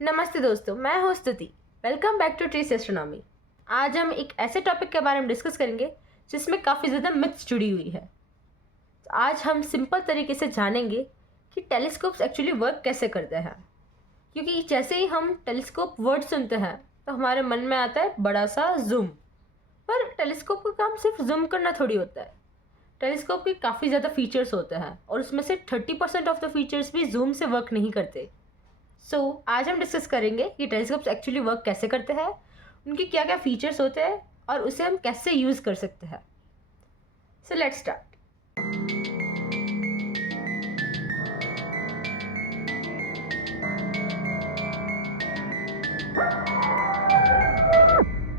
नमस्ते दोस्तों, मैं हूँ Stuti. Welcome back to trees astronomy. आज हम एक ऐसे टॉपिक के बारे में डिस्कस करेंगे जिसमें काफ़ी ज़्यादा मिथ्स जुड़ी हुई है। तो आज हम सिंपल तरीके से जानेंगे कि टेलीस्कोप्स एक्चुअली वर्क कैसे करते हैं। क्योंकि जैसे ही हम टेलीस्कोप वर्ड सुनते हैं तो हमारे मन में आता है बड़ा सा जूम। पर टेलीस्कोप का काम सिर्फ जूम करना थोड़ी होता है। टेलीस्कोप के काफ़ी ज़्यादा फीचर्स होते हैं और उसमें से 30% ऑफ द फीचर्स भी जूम से वर्क नहीं करते। आज हम डिस्कस करेंगे कि टेलीस्कोप्स एक्चुअली वर्क कैसे करते हैं, उनके क्या क्या फीचर्स होते हैं और उसे हम कैसे यूज़ कर सकते हैं। Let's start.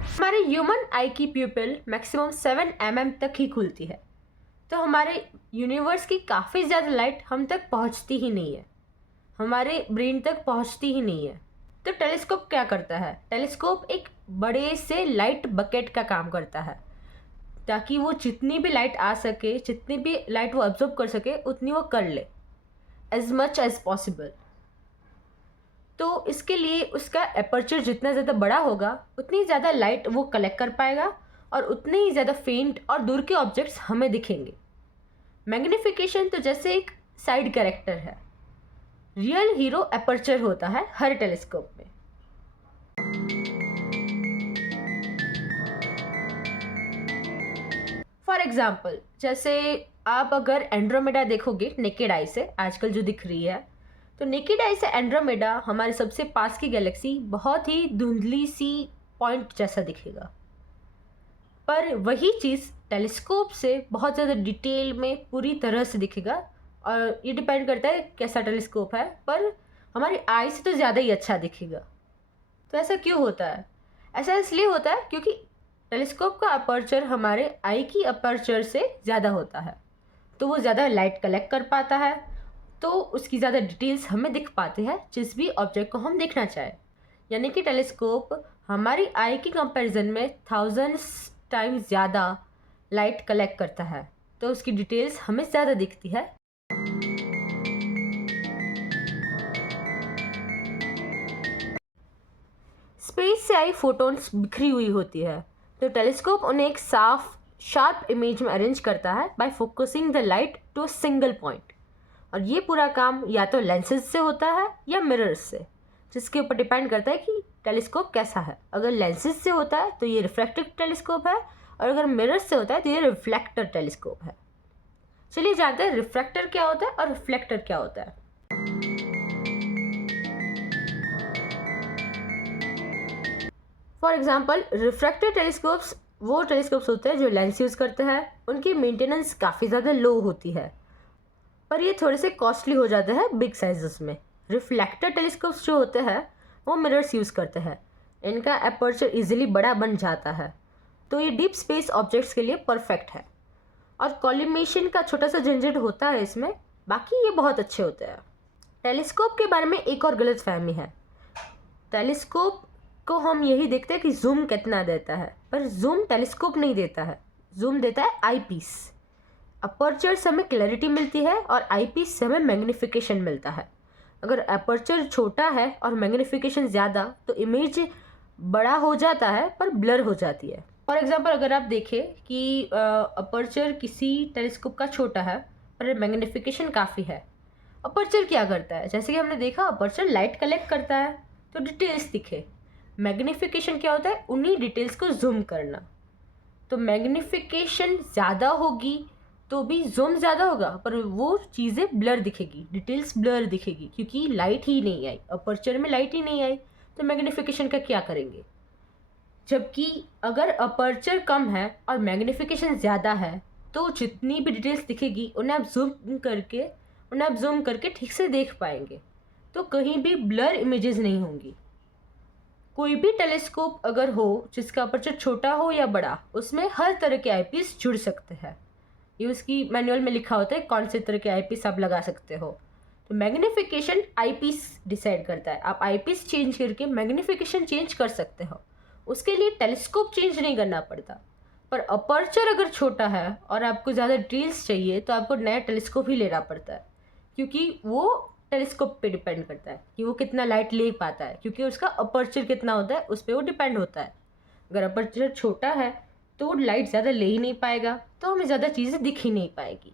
हमारे ह्यूमन आई की प्यूपिल मैक्सिमम 7 mm तक ही खुलती है, तो हमारे यूनिवर्स की काफ़ी ज़्यादा लाइट हम तक पहुंचती ही नहीं है, हमारे ब्रेन तक पहुंचती ही नहीं है। तो टेलीस्कोप क्या करता है? टेलीस्कोप एक बड़े से लाइट बकेट का काम करता है ताकि वो जितनी भी लाइट आ सके, जितनी भी लाइट वो ऑब्जर्व कर सके उतनी वो कर ले, एज मच एज पॉसिबल। तो इसके लिए उसका एपर्चर जितना ज़्यादा बड़ा होगा उतनी ज़्यादा लाइट वो कलेक्ट कर पाएगा और उतने ही ज़्यादा फेंट और दूर के ऑब्जेक्ट्स हमें दिखेंगे। मैग्निफिकेशन तो जैसे एक साइड कैरेक्टर है, रियल हीरो एपर्चर होता है हर टेलीस्कोप में। फॉर एग्जाम्पल, जैसे आप अगर एंड्रोमेडा देखोगे नेकेड आई से, आजकल जो दिख रही है, तो नेकेड आई से एंड्रोमेडा हमारे सबसे पास की गैलेक्सी बहुत ही धुंधली सी पॉइंट जैसा दिखेगा। पर वही चीज़ टेलीस्कोप से बहुत ज़्यादा डिटेल में पूरी तरह से दिखेगा, और ये डिपेंड करता है कैसा टेलीस्कोप है, पर हमारी आई से तो ज़्यादा ही अच्छा दिखेगा। तो ऐसा क्यों होता है? ऐसा इसलिए होता है क्योंकि टेलीस्कोप का अपर्चर हमारे आई की अपर्चर से ज़्यादा होता है, तो वो ज़्यादा लाइट कलेक्ट कर पाता है, तो उसकी ज़्यादा डिटेल्स हमें दिख पाते हैं जिस भी ऑब्जेक्ट को हम देखना चाहें। यानी कि टेलीस्कोप हमारी आई की कंपैरिजन में 1000 टाइम्स ज़्यादा लाइट कलेक्ट करता है, तो उसकी डिटेल्स हमें ज़्यादा दिखती है। स्पेस से आई फोटॉन्स बिखरी हुई होती है, तो टेलीस्कोप उन्हें एक साफ शार्प इमेज में अरेंज करता है by focusing the light to a single point. और ये पूरा काम या तो लेंसेज से होता है या मिरर्स से, जिसके ऊपर डिपेंड करता है कि टेलीस्कोप कैसा है। अगर लेंसेज से होता है तो ये रिफ्रैक्टिव टेलीस्कोप है, और अगर मिरर्स से होता है तो ये रिफ्लेक्टर टेलीस्कोप है। चलिए जानते हैं रिफ्रैक्टर क्या होता है और रिफ्लेक्टर क्या होता है। फॉर एग्जाम्पल, रिफ्रैक्टर टेलीस्कोप्स वो टेलीस्कोप्स होते हैं जो लेंस यूज़ करते हैं, उनकी मेंटेनेंस काफ़ी ज़्यादा लो होती है, पर ये थोड़े से कॉस्टली हो जाते हैं बिग साइजेस में। रिफ्लेक्टर टेलीस्कोप्स जो होते हैं वो मिरर्स यूज़ करते हैं, इनका एपर्चर इजीली बड़ा बन जाता है, तो ये डीप स्पेस ऑब्जेक्ट्स के लिए परफेक्ट है। और कॉलिमेशन का छोटा सा झंझट होता है इसमें, बाकी ये बहुत अच्छे होते हैं। टेलीस्कोप के बारे में एक और गलत फहमी है। टेलीस्कोप को हम यही देखते हैं कि जूम कितना देता है, पर जूम टेलीस्कोप नहीं देता है, जूम देता है आईपीस। अपर्चर से हमें क्लैरिटी मिलती है और आईपीस से हमें मैग्नीफिकेशन मिलता है। अगर अपर्चर छोटा है और मैग्नीफिकेशन ज़्यादा तो इमेज बड़ा हो जाता है पर ब्लर हो जाती है। फॉर एग्जांपल, अगर आप देखें कि अपर्चर किसी टेलीस्कोप का छोटा है पर मैग्नीफिकेशन काफ़ी है। अपर्चर क्या करता है? जैसे कि हमने देखा, अपर्चर लाइट कलेक्ट करता है तो डिटेल्स दिखे। मैग्नीफिकेशन क्या होता है? उन्हीं डिटेल्स को जूम करना। तो मैग्नीफिकेशन ज़्यादा होगी तो भी जूम ज़्यादा होगा, पर वो चीज़ें ब्लर दिखेगी, डिटेल्स ब्लर दिखेगी, क्योंकि लाइट ही नहीं आई, अपर्चर में लाइट ही नहीं आई, तो मैग्नीफिकेशन का क्या करेंगे? जबकि अगर अपर्चर कम है और मैग्नीफिकेशन ज़्यादा है तो जितनी भी डिटेल्स दिखेगी उन्हें आप जूम करके ठीक से देख पाएंगे, तो कहीं भी ब्लर इमेजेस नहीं होंगी। कोई भी टेलीस्कोप अगर हो जिसका अपर्चर छोटा हो या बड़ा, उसमें हर तरह के आईपीस जुड़ सकते हैं। ये उसकी मैनुअल में लिखा होता है कौन से तरह के आईपीस आप लगा सकते हो। तो मैग्नीफिकेशन आईपीस डिसाइड करता है, आप आईपीस चेंज करके मैग्नीफिकेशन चेंज कर सकते हो, उसके लिए टेलीस्कोप चेंज नहीं करना पड़ता। पर अपर्चर अगर छोटा है और आपको ज़्यादा डिटेल्स चाहिए तो आपको नया टेलीस्कोप ही लेना पड़ता है, क्योंकि वो टेलीस्कोप पे डिपेंड करता है कि वो कितना लाइट ले पाता है, क्योंकि उसका अपर्चर कितना होता है उस पर वो डिपेंड होता है। अगर अपर्चर छोटा है तो वो लाइट ज़्यादा ले ही नहीं पाएगा, तो हमें ज़्यादा चीज़ें दिख ही नहीं पाएगी।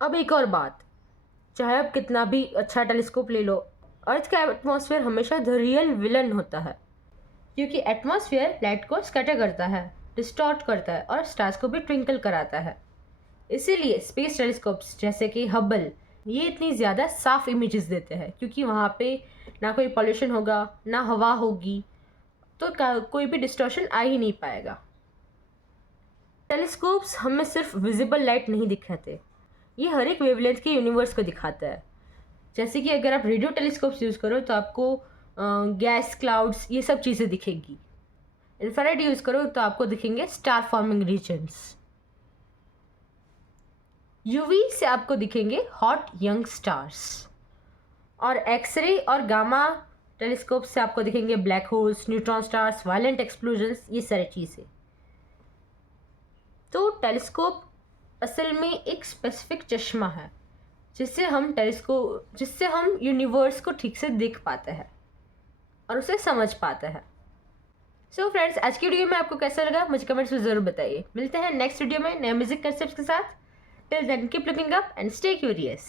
अब एक और बात, चाहे आप कितना भी अच्छा टेलीस्कोप ले लो, अर्थ का एटमॉस्फेयर हमेशा द रियल विलन होता है, क्योंकि एटमॉस्फेयर लाइट को स्कैटर करता है, डिस्टॉर्ट करता है और स्टार्स को भी ट्विंकल कराता है। इसीलिए स्पेस टेलीस्कोप्स जैसे कि हबल ये इतनी ज़्यादा साफ इमेजेस देते हैं, क्योंकि वहाँ पे ना कोई पॉल्यूशन होगा ना हवा होगी, तो कोई भी डिस्टॉर्शन आ ही नहीं पाएगा। टेलीस्कोप्स हमें सिर्फ विजिबल लाइट नहीं दिखाते, ये हर एक वेवलेंथ के यूनिवर्स को दिखाता है। जैसे कि अगर आप रेडियो टेलीस्कोप्स यूज़ करो तो आपको गैस क्लाउड्स ये सब चीज़ें दिखेंगी। इंफ्रारेड यूज़ करो तो आपको दिखेंगे स्टार फॉर्मिंग रीजन्स। यूवी से आपको दिखेंगे हॉट यंग स्टार्स, और एक्सरे और गामा टेलीस्कोप से आपको दिखेंगे black holes, neutron stars, violent explosions, ये सारी चीज़ें। तो टेलीस्कोप असल में एक स्पेसिफिक चश्मा है जिससे हम यूनिवर्स को ठीक से देख पाते हैं और उसे समझ पाते हैं। सो फ्रेंड्स, आज की वीडियो में आपको कैसा लगा मुझे कमेंट्स में ज़रूर बताइए। मिलते हैं नेक्स्ट वीडियो में नए म्यूजिक कंसेप्ट्स के साथ। Till then keep looking up and stay curious.